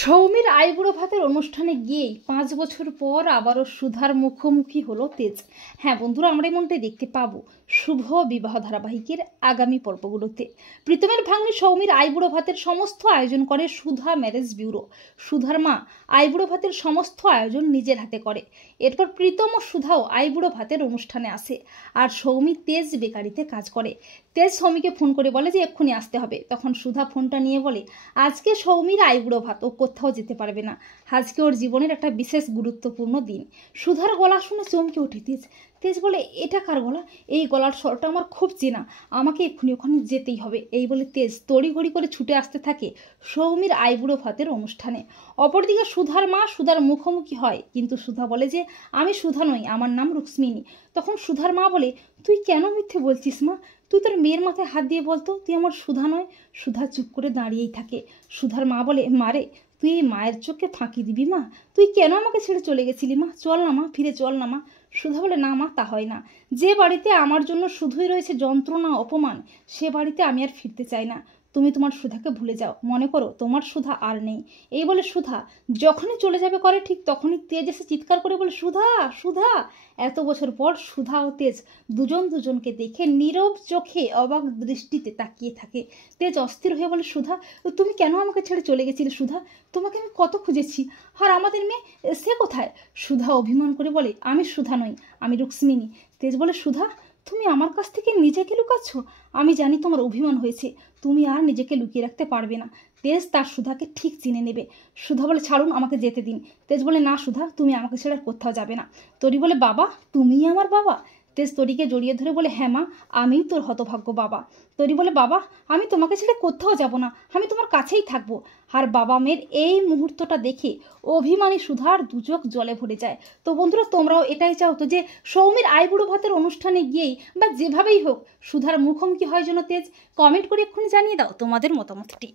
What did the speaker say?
সৌমির আইবুড়ো ভাতের অনুষ্ঠানে গিয়েই 5 বছর পর আবারও সুধার মুখোমুখি হলো তেজ। হ্যাঁ বন্ধুরা, আমরা এমনটাই দেখতে পাবো শুভ বিবাহ ধারাবাহিকের আগামী পর্বগুলোতে। প্রীতমের ভাগ্নি সৌমির আইবুড়ো ভাতের সমস্ত আয়োজন করে সুধা ম্যারেজ ব্যুরো। সুধার মা আইবুড়ো ভাতের সমস্ত আয়োজন নিজের হাতে করে। এরপর প্রীতম ও সুধাও আইবুড়ো ভাতের অনুষ্ঠানে আসে। আর সৌমি তেজ বেকারিতে কাজ করে। তেজ সৌমিকে ফোন করে বলে যে এক্ষুনি আসতে হবে। তখন সুধা ফোনটা নিয়ে বলে আজকে সৌমির আইবুড়ো ভাত, ও কোথাও যেতে পারবে না। আজকে ওর জীবনের একটা বিশেষ গুরুত্বপূর্ণ দিন। সুধার গলা শুনে চমকে ওঠে তেজ। তেজ বলে এটা কার গলা? এই গলার স্বরটা আমার খুব চেনা, আমাকে এক্ষুনি ওখানে যেতেই হবে। এই বলে তেজ তড়িঘড়ি করে ছুটে আসতে থাকে সৌমির আইবুড়ো ভাতের অনুষ্ঠানে। অপরদিকে সুধার মা সুধার মুখোমুখি হয়, কিন্তু সুধা বলে যে আমি সুধা নই, আমার নাম রুক্মিণী। তখন সুধার মা বলে তুই কেন মিথ্যে বলছিস মা? তুই তোর মেয়ের মাথায় হাত দিয়ে বলতো তুই আমার সুধা নয়। সুধা চুপ করে দাঁড়িয়েই থাকে। সুধার মা বলে মারে, তুই এই মায়ের চোখে ফাঁকি দিবি মা? তুই কেন আমাকে ছেড়ে চলে গেছিলি মা? চল না মা, ফিরে চল না মা। সুধা বলে না মা, তা হয় না। যে বাড়িতে আমার জন্য শুধুই রয়েছে যন্ত্রণা অপমান, সে বাড়িতে আমি আর ফিরতে চাই না। তুমি তোমার সুধাকে ভুলে যাও, মনে করো তোমার সুধা আর নেই। এই বলে সুধা যখনই চলে যাবে করে, ঠিক তখনই তেজ এসে চিৎকার করে বলে সুধা সুধা। এত বছর পর সুধা ও তেজ দুজনকে দেখে নীরব চোখে অবাক দৃষ্টিতে তাকিয়ে থাকে। তেজ অস্থির হয়ে বলে সুধা তুমি কেন আমাকে ছেড়ে চলে গেছিলে সুধা? তোমাকে আমি কত খুঁজেছি, আর আমাদের মেয়ে সে কোথায়? সুধা অভিমান করে বলে আমি সুধা নই, আমি রুক্মিণী। তেজ বলে সুধা তুমি আমার কাছ থেকে নিজেকে লুকাচ্ছ? আমি জানি তোমার অভিমান হয়েছে, তুমি আর নিজেকে লুকিয়ে রাখতে পারবে না। তেজ তার সুধাকে ঠিক চিনে নেবে। সুধা বলে ছাড়ুন, আমাকে যেতে দিন। তেজ বলে না সুধা, তুমি আমাকে ছেড়ে আর কোথাও যাবে না। তরি বলে বাবা, তুমিই আমার বাবা? তেজ তরিকে জড়িয়ে ধরে বলে হ্যাঁ মা, আমিই তোর হতভাগ্য বাবা। তরি বলে বাবা, আমি তোমাকে ছেড়ে কোথাও যাব না, আমি তোমার কাছেই থাকবো। আর বাবা মেয়ের এই মুহূর্তটা দেখে অভিমানী সুধার দুচোখ জলে ভরে যায়। তো বন্ধুরা, তোমরাও এটাই চাও তো যে সৌমির আইবুড়ো ভাতের অনুষ্ঠানে গিয়েই বা যেভাবেই হোক সুধার মুখোমুখি হয় যেন তেজ? কমেন্ট করে এক্ষুনি জানিয়ে দাও তোমাদের মতামতটি।